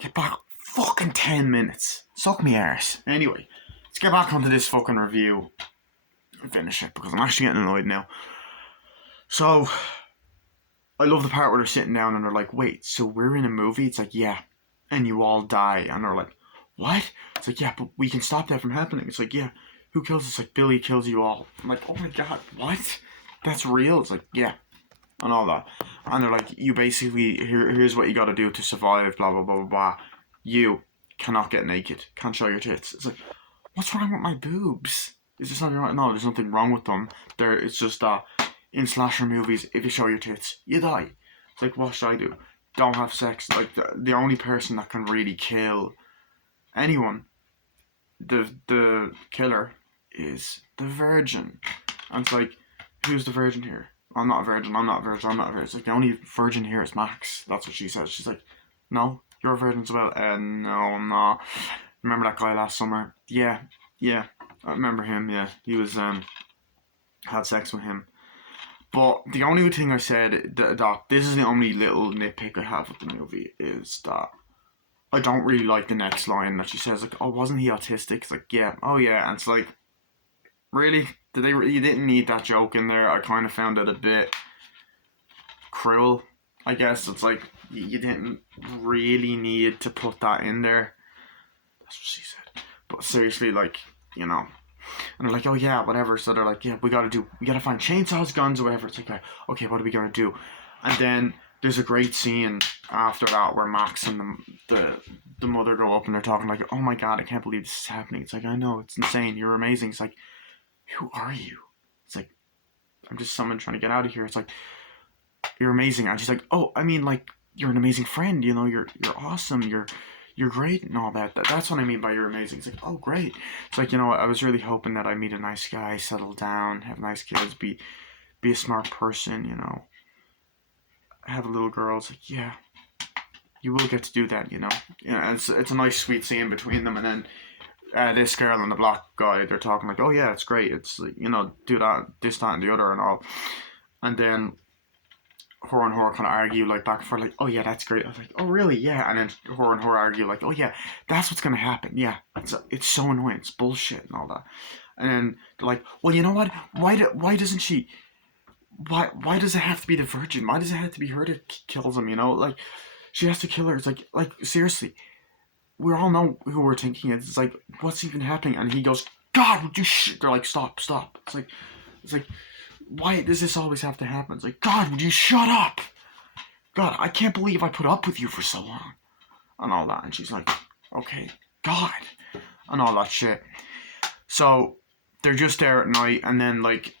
Get back. Fucking 10 minutes. Suck me arse. Anyway, let's get back onto this fucking review and finish it because I'm actually getting annoyed now. So, I love the part where they're sitting down and they're like, wait, so we're in a movie? It's like, yeah. And you all die. And they're like, what? It's like, yeah, but we can stop that from happening. It's like, yeah, who kills us? Like, Billy kills you all. I'm like, oh my god, what? That's real? It's like, yeah. And all that. And they're like, you basically, here's what you gotta do to survive, blah, blah, blah, blah, blah. You cannot get naked. Can't show your tits. It's like, what's wrong with my boobs? Is there something wrong? No, there's nothing wrong with them. It's just that in slasher movies, if you show your tits, you die. It's like, what should I do? Don't have sex. Like, the only person that can really kill anyone, the killer, is the virgin. And it's like, who's the virgin here? I'm not a virgin, I'm not a virgin, I'm not a virgin. It's like, the only virgin here is Max. That's what she says. She's like, no, you're a virgin as well. No, I'm not. Remember that guy last summer? Yeah. I remember him, yeah. He was, had sex with him. But the only thing I said, that this is the only little nitpick I have with the movie, is that I don't really like the next line that she says, like, oh, wasn't he autistic? It's like, yeah, oh yeah. And it's like, really? You didn't need that joke in there. I kind of found it a bit cruel, I guess. It's like, you didn't really need to put that in there. That's what she said. But seriously, like, you know. And they're like, oh yeah, whatever. So they're like, yeah, we gotta find chainsaws, guns, or whatever. It's like, okay, what are we gonna do? And then there's a great scene after that where Max and the mother go up and they're talking like, oh my god, I can't believe this is happening. It's like, I know, it's insane, you're amazing. It's like, who are you? It's like, I'm just someone trying to get out of here. It's like, you're amazing. And she's like, oh, I mean, like, you're an amazing friend, you know, you're awesome, you're great and all that. That's what I mean by you're amazing. It's like, oh, great. It's like, you know, I was really hoping that I meet a nice guy, settle down, have nice kids, be a smart person, you know, have a little girl. It's like, yeah, you will get to do that, you know. Yeah, it's a nice sweet scene between them. And then this girl and the black guy, they're talking like, oh yeah, it's great. It's like, you know, do that, this, that, and the other and all. And then her and her kind of argue like back and forth, like, oh yeah, that's great. I was like, oh really? Yeah. And then her and her argue like, oh yeah, that's what's gonna happen. Yeah, it's so annoying. It's bullshit and all that. And then they're like, well, you know what? Why doesn't she? Why does it have to be the virgin? Why does it have to be her that kills him? You know, like she has to kill her. It's like seriously, we all know who we're thinking. It's like, what's even happening? And he goes, God, would you? They're like, stop. It's like. Why does this always have to happen? It's like, God, would you shut up? God, I can't believe I put up with you for so long. And all that. And she's like, okay, God. And all that shit. So, they're just there at night. And then, like,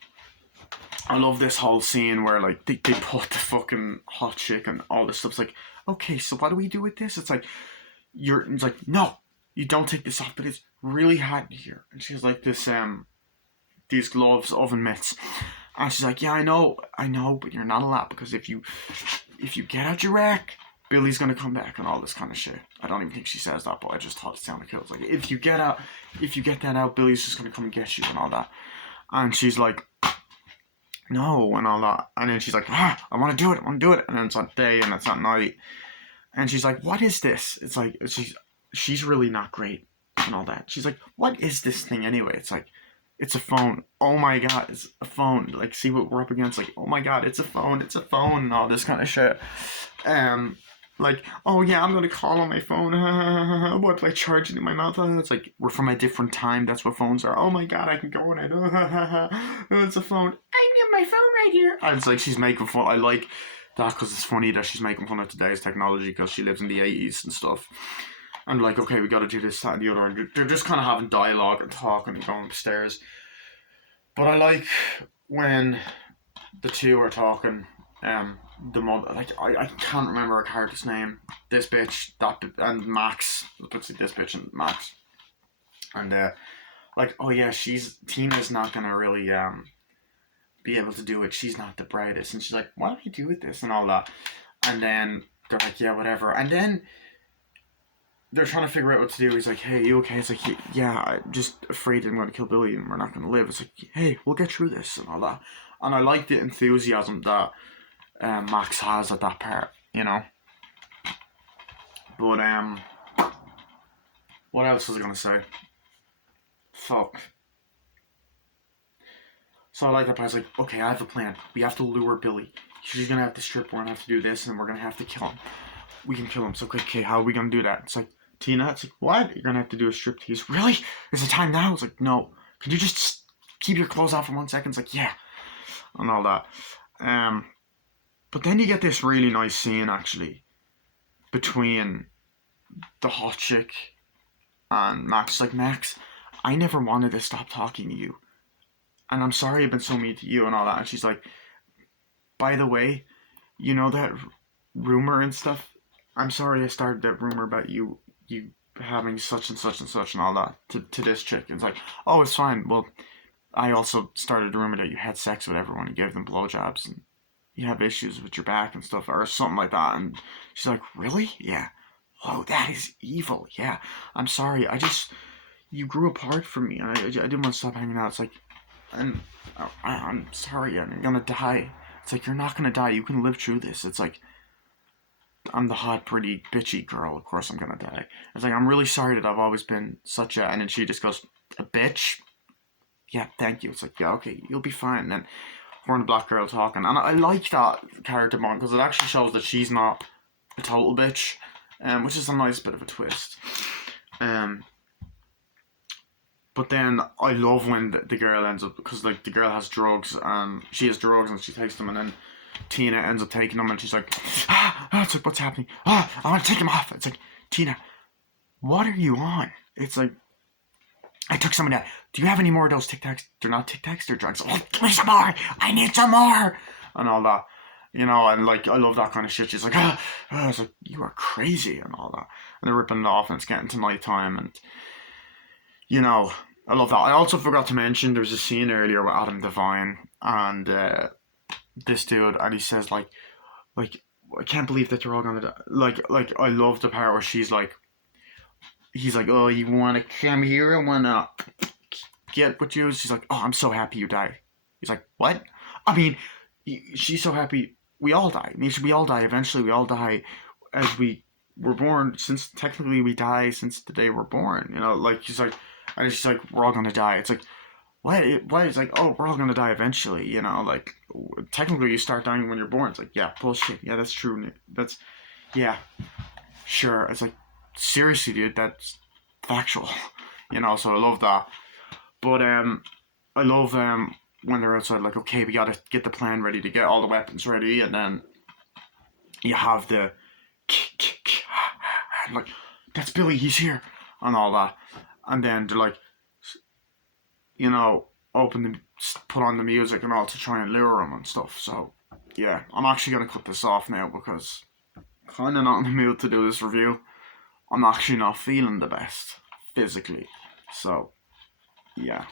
I love this whole scene where, like, they put the fucking hot chick and all this stuff. It's like, okay, so what do we do with this? It's like, it's like, no, you don't take this off, but it's really hot in here. And she's like this, these gloves, oven mitts. And she's like, yeah, I know, but you're not allowed, because if you get out your rack, Billy's gonna come back and all this kind of shit. I don't even think she says that, but I just thought it sounded cool. It's like, if you get that out, Billy's just gonna come and get you and all that. And she's like, no, and all that. And then she's like, I want to do it. And then it's at day and it's at night. And she's like, what is this? It's like, she's really not great and all that. She's like, what is this thing anyway? It's like, it's a phone. Oh my god, it's a phone. Like, see what we're up against. Like, oh my god, it's a phone, and all this kind of shit. Like, oh yeah, I'm gonna call on my phone. What, like, charge it in my mouth? It's like, we're from a different time. That's what phones are. Oh my god, I can go on it. It's a phone. I get my phone right here. And it's like, she's making fun. I like that because it's funny that she's making fun of today's technology because she lives in the 80s and stuff. And like, okay, we got to do this, that, and the other. And they're just kind of having dialogue and talking and going upstairs. But I like when the two are talking. The mother, like, I can't remember her character's name. This bitch, and Max. Let's say this bitch and Max. And like, oh yeah, Tina's not gonna really be able to do it. She's not the brightest. And she's like, what do we do with this and all that? And then they're like, yeah, whatever. And then they're trying to figure out what to do. He's like, hey, you okay? It's like, yeah, I'm just afraid I'm going to kill Billy and we're not going to live. It's like, hey, we'll get through this and all that. And I like the enthusiasm that Max has at that part, you know? But what else was I gonna say? Fuck. So I like that, but I was like, okay, I have a plan. We have to lure Billy. She's gonna have to strip. We're gonna have to do this, and we're gonna have to kill him. We can kill him. So okay, how are we gonna do that? It's like, Tina, it's like, what? You're gonna have to do a striptease. Really? Is it time now? It's like, no. Could you just keep your clothes off for 1 second? It's like, yeah, and all that. But then you get this really nice scene actually between the hot chick and Max. Like, Max, I never wanted to stop talking to you, and I'm sorry I've been so mean to you and all that. And she's like, by the way, you know that rumor and stuff? I'm sorry I started that rumor about you having such and such and such and all that to this chick. And it's like, oh, it's fine. Well, I also started a rumor that you had sex with everyone and gave them blowjobs and you have issues with your back and stuff or something like that. And she's like, really? Yeah. Whoa, that is evil. Yeah. I'm sorry. You grew apart from me. I didn't want to stop hanging out. It's like, and I'm sorry. I'm gonna die. It's like, you're not gonna die. You can live through this. It's like, I'm the hot, pretty, bitchy girl. Of course I'm gonna die. It's like, I'm really sorry that I've always been such a... And then she just goes, a bitch? Yeah, thank you. It's like, yeah, okay, you'll be fine. And then her and the black girl talking. And I like that character more because it actually shows that she's not a total bitch. Which is a nice bit of a twist. But then I love when the girl ends up... Because, like, the girl has drugs. And she has drugs and she takes them. And then Tina ends up taking them and she's like, it's like, what's happening? I want to take them off. It's like, Tina, what are you on? It's like, I took some of that. Do you have any more of those Tic Tacs? They're not Tic Tacs, they're drugs. Oh, give me some more. I need some more. And all that. You know, and like, I love that kind of shit. She's like, I was like, you are crazy and all that. And they're ripping it off and it's getting to night time. And, you know, I love that. I also forgot to mention there was a scene earlier with Adam Devine and this dude, and he says like I can't believe that you're all gonna die. Like I love the part where he's like, oh, you wanna come here? I wanna get with you. She's like, oh, I'm so happy you die. He's like, what? I mean, she's so happy. We all die. I mean, we all die eventually. We all die as we were born. Since technically we die since the day we're born. You know, like she's like, and she's like, we're all gonna die. It's like, what? It's like, oh, we're all gonna die eventually, you know, like, technically you start dying when you're born. It's like, yeah, bullshit, yeah, that's true, yeah, sure. It's like, seriously, dude, that's factual, you know, so I love that, but, I love, when they're outside, like, okay, we gotta get the plan ready to get all the weapons ready, and then you have the, like, that's Billy, he's here, and all that, and then they're like, you know, put on the music and all to try and lure him and stuff. So, yeah, I'm actually going to cut this off now because I'm kind of not in the mood to do this review. I'm actually not feeling the best physically. So, yeah.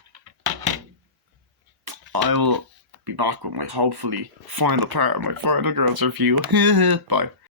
I will be back with my hopefully final part of my Final Girls review. Bye.